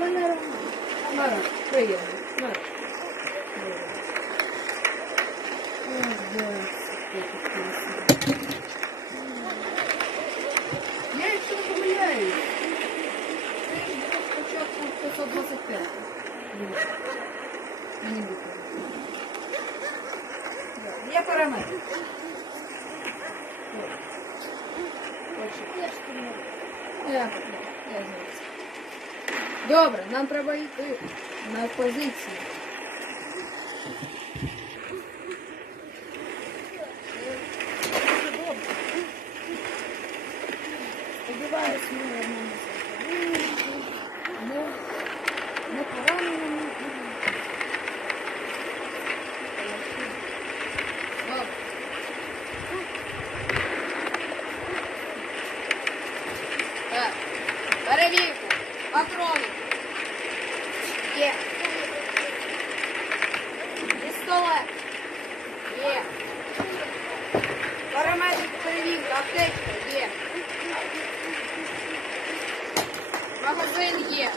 Мене Роман. Мара, приємно. Мара. Я якщо не помиляюсь, це ж було спочатку 525. Мені не Є параметри. Я ж не Я, я Добре, нам треба йти на позицію. Дуже добре. Сподіваюсь, ми вернемося. Ну, не пораненому. Добре. Так, перевірку. Патрони. Є. Пістолет. Є. Параметрик перевірки. Аптечка. Є. Магазин є.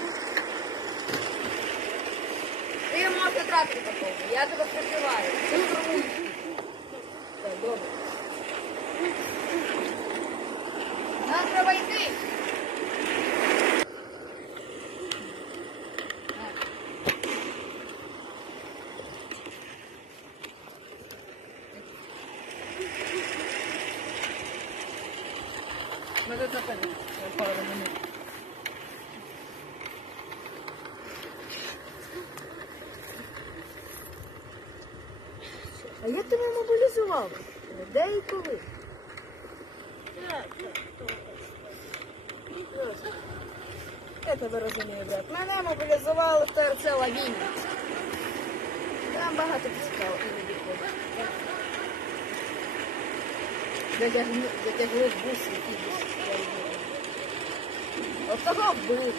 Ти можеш трапити такого. Я тебе прикриваю. Ти пробуй. Так, добре. Нам треба йти. Ми тут напевно А як тебе мобілізували? Де і коли? Я тебе розумію, брат. Мене мобілізували в ТРЦ Лавіні. Там багато цікаво іноді ходить. Затягли в бус, який бус. Я не знаю. От того вбив.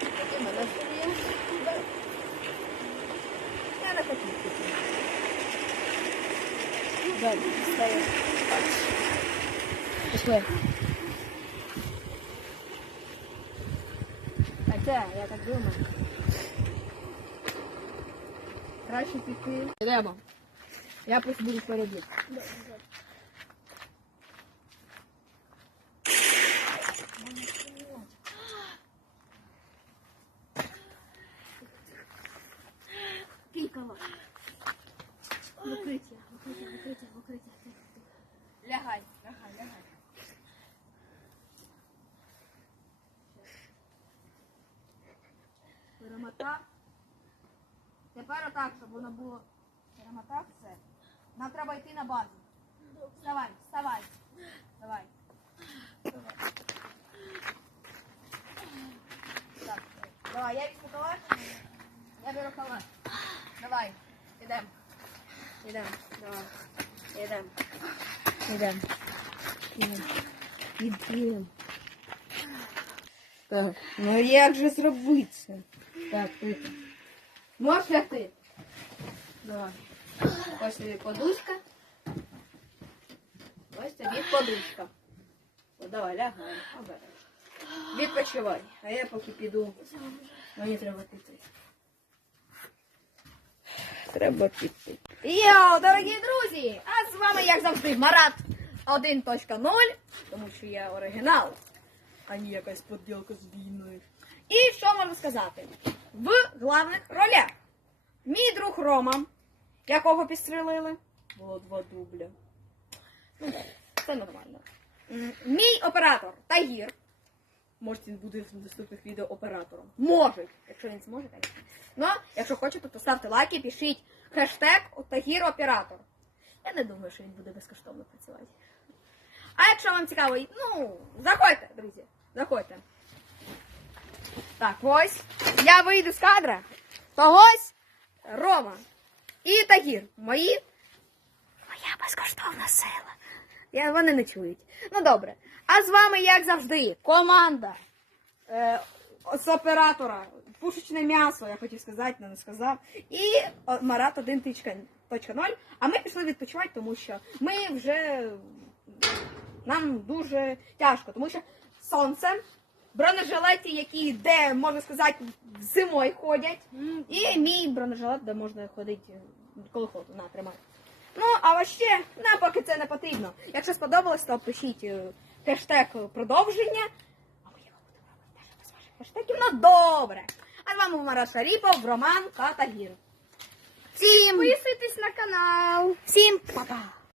Таке мене вбив. Я не хотів піти. Далі, стає. Пішли. Хоча, я так думаю. Краще піти. Йдемо. Я пусть буду вас. Викриття, викриття, викриття, викриття. Лягай, лягай, лягай. Перемотав. Тепер отак, щоб воно було. Перемотав все. Нам треба йти на базу. Вставай, вставай. Давай. Так, давай, я візьму калаш. Я беру калаш. Давай, ідемо. Ідемо, давай. Ідемо. Ідемо. Ідемо. Так, ну як же зробити це? Так, Петя. Можеш лягти? Давай. Ось тобі подушка. Ось тобі подушка. О, давай, лягай. обережно. Відпочивай. А я поки піду. Мені треба піти. Треба піти. Йоу, дорогі друзі! А з вами, як завжди, Марат 1.0, тому що я оригінал, а не якась поділка з війною. І що можу сказати? В главних ролях мій друг Рома, якого підстрелили, було два дубля. Ну, це нормально. Мій оператор Тагір. Може, він буде в наступних відео оператором. Може, якщо він зможе, так. Ну, якщо хочете, то ставте лайки, пишіть хештег Тагір оператор. Я не думаю, що він буде безкоштовно працювати. А якщо вам цікаво, ну, заходьте, друзі, заходьте. Так, ось. Я вийду з кадра. То ось Рома і Тагір. Мої. Моя безкоштовна сила. Я, вони не чують. Ну добре. А з вами, як завжди, команда е, з оператора. Пушечне м'ясо, я хотів сказати, але не сказав. І о, Марат 1.0. А ми пішли відпочивати, тому що ми вже нам дуже тяжко, тому що сонце бронежилеті, які де, можна сказати, зимою ходять. І мій бронежилет, де можна ходити коли холодно, на, тримай. Ну, а ще, на, поки це не потрібно. Якщо сподобалось, то пишіть е, хештег продовження. А ми його будемо робити теж без ваших хештегів. Ну, добре. А з вами Мара Шаріпов, Роман Катагір. Всім, Підписуйтесь на канал. всім па-па!